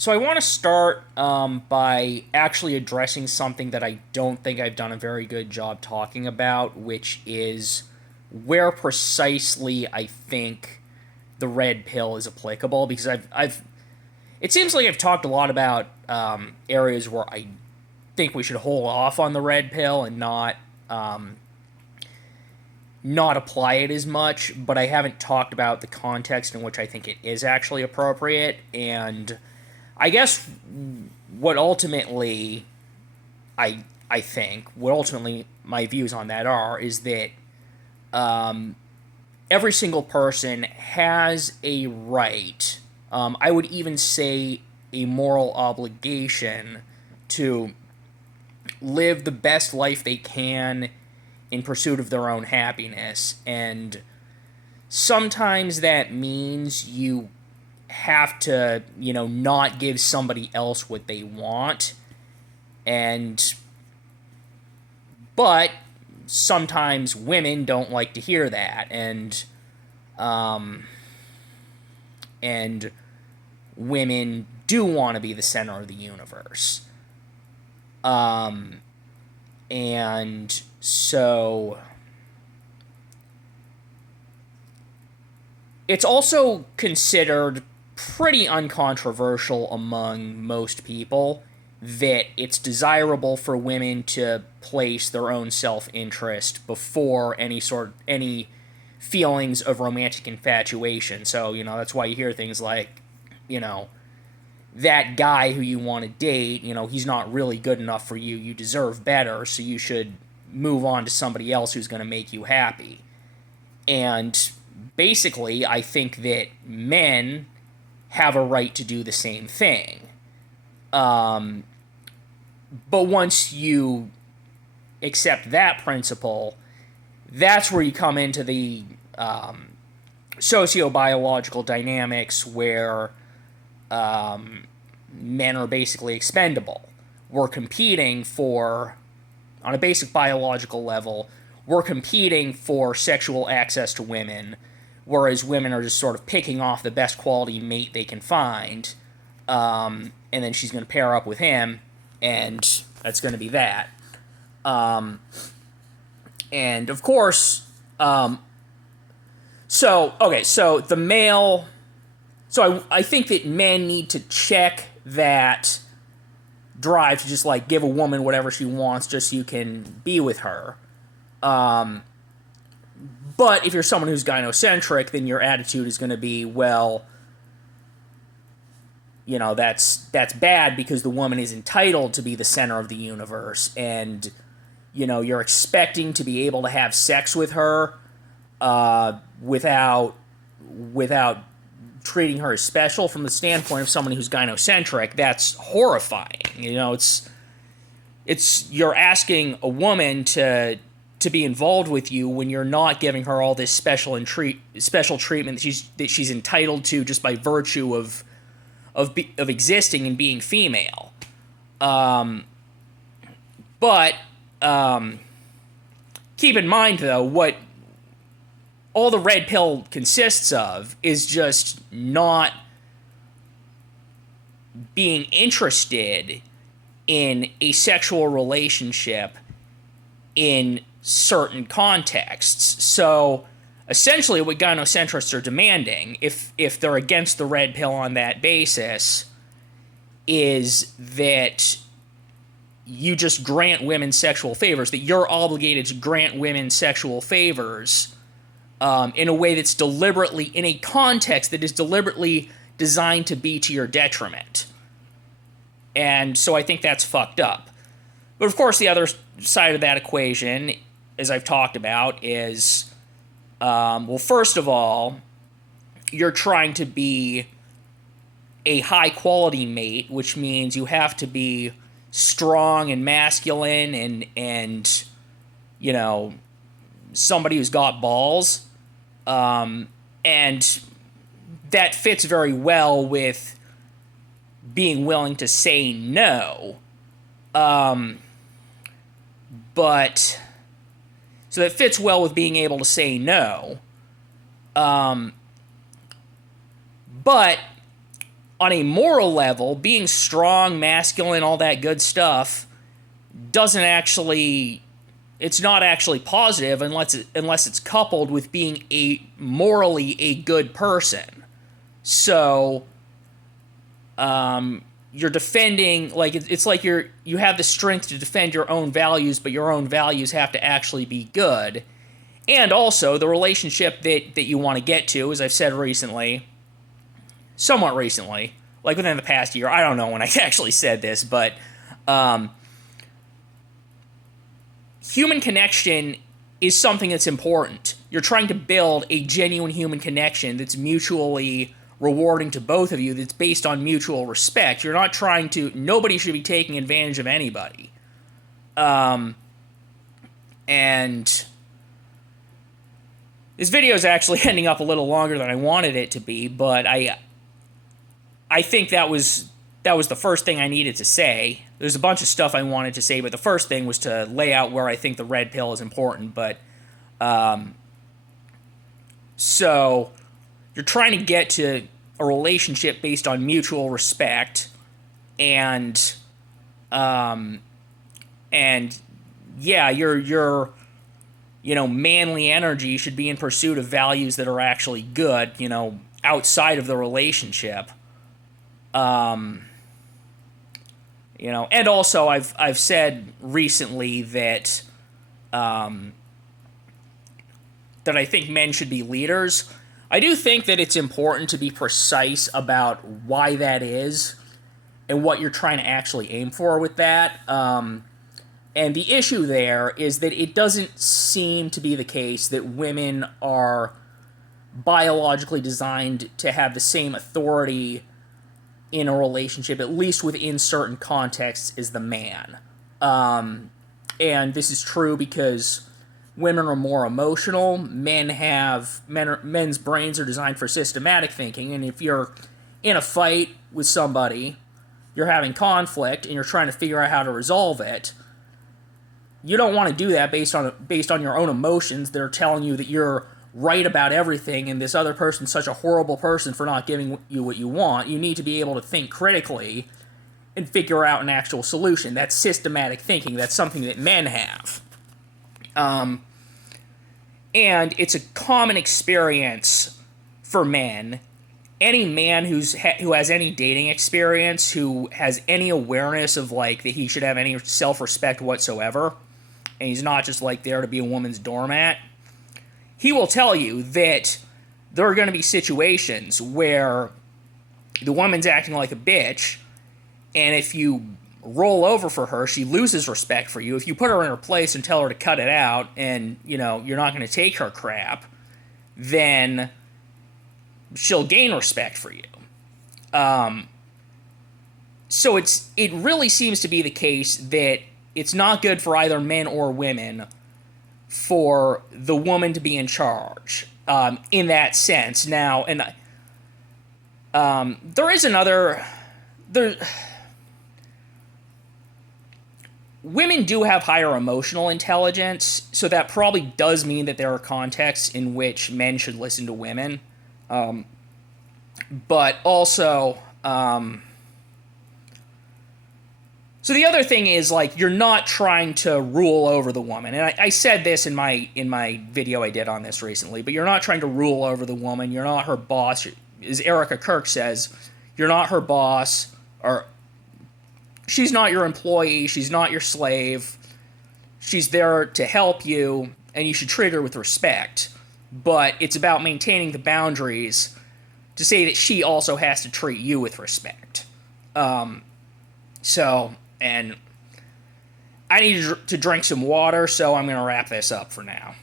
So I want to start by actually addressing something that I don't think I've done a very good job talking about, which is where precisely I think the red pill is applicable. Because it seems like I've talked a lot about areas where I think we should hold off on the red pill and not apply it as much, but I haven't talked about the context in which I think it is actually appropriate. And I guess what ultimately I think what ultimately my views on that are is that um, every single person has a right. I would even say a moral obligation to live the best life they can in pursuit of their own happiness. And sometimes that means you have to, not give somebody else what they want. And, but sometimes women don't like to hear that. Um, and women do want to be the center of the universe. Um, and so it's also considered pretty uncontroversial among most people that it's desirable for women to place their own self-interest before any feelings of romantic infatuation. So, that's why you hear things like, you know, that guy who you want to date, he's not really good enough for you. You deserve better, so you should move on to somebody else who's going to make you happy. And basically, I think that men have a right to do the same thing. Um, but once you accept that principle, that's where you come into the sociobiological dynamics where men are basically expendable. We're competing for, on a basic biological level, we're competing for sexual access to women, whereas women are just sort of picking off the best quality mate they can find, and then she's going to pair up with him, and that's going to be that. Um, and of course, so the male. So I think that men need to check that drive to just like give a woman whatever she wants just so you can be with her. Um, but if you're someone who's gynocentric, then your attitude is going to be, well, that's bad because the woman is entitled to be the center of the universe, and you're expecting to be able to have sex with her without treating her as special. From the standpoint of someone who's gynocentric, that's horrifying. It's you're asking a woman to be involved with you when you're not giving her all this special treatment that she's entitled to just by virtue of existing and being female. But keep in mind though, what all the red pill consists of is just not being interested in a sexual relationship in certain contexts. So essentially what gynocentrists are demanding, if they're against the red pill on that basis, is that you just grant women sexual favors, that you're obligated to grant women sexual favors in a way that's deliberately, in a context that is deliberately designed to be to your detriment. And so I think that's fucked up. But of course, the other side of that equation, as I've talked about, is well, first of all, you're trying to be a high quality mate, which means you have to be strong and masculine and somebody who's got balls. And that fits very well with being willing to say no. But so that fits well with being able to say no. But on a moral level, being strong, masculine, all that good stuff doesn't actually, it's not actually positive unless it's coupled with being a morally a good person. So you're defending, like, it's like you have the strength to defend your own values, but your own values have to actually be good. And also the relationship that you want to get to, as I've said recently, somewhat recently, like within the past year, I don't know when I actually said this, but human connection is something that's important. You're trying to build a genuine human connection that's mutually rewarding to both of you, that's based on mutual respect. You're not trying to, nobody should be taking advantage of anybody. And this video is actually ending up a little longer than I wanted it to be, but I think that was the first thing I needed to say. There's a bunch of stuff I wanted to say, but the first thing was to lay out where I think the red pill is important. But so you're trying to get to a relationship based on mutual respect, and yeah, your manly energy should be in pursuit of values that are actually good, outside of the relationship. And also I've said recently that that I think men should be leaders. I do think that it's important to be precise about why that is and what you're trying to actually aim for with that. And the issue there is that it doesn't seem to be the case that women are biologically designed to have the same authority in a relationship, at least within certain contexts, as the man. And this is true because women are more emotional. Men's brains are designed for systematic thinking, and if you're in a fight with somebody, you're having conflict, and you're trying to figure out how to resolve it, you don't want to do that based on your own emotions that are telling you that you're right about everything and this other person's such a horrible person for not giving you what you want. You need to be able to think critically and figure out an actual solution. That's systematic thinking. That's something that men have. And it's a common experience for men. Any man who has any dating experience, who has any awareness of, like, that he should have any self-respect whatsoever, and he's not just, like, there to be a woman's doormat, he will tell you that there are going to be situations where the woman's acting like a bitch, and if you roll over for her, she loses respect for you. If you put her in her place and tell her to cut it out, and, you're not going to take her crap, then she'll gain respect for you. So it really seems to be the case that it's not good for either men or women for the woman to be in charge, in that sense. Now, and there is another... Women do have higher emotional intelligence, so that probably does mean that there are contexts in which men should listen to women. But also... So the other thing is, like, you're not trying to rule over the woman. And I said this in my video I did on this recently, but you're not trying to rule over the woman. You're not her boss. As Erica Kirk says, you're not her boss, or she's not your employee, she's not your slave. She's there to help you, and you should treat her with respect. But it's about maintaining the boundaries to say that she also has to treat you with respect. And I need to drink some water, so I'm going to wrap this up for now.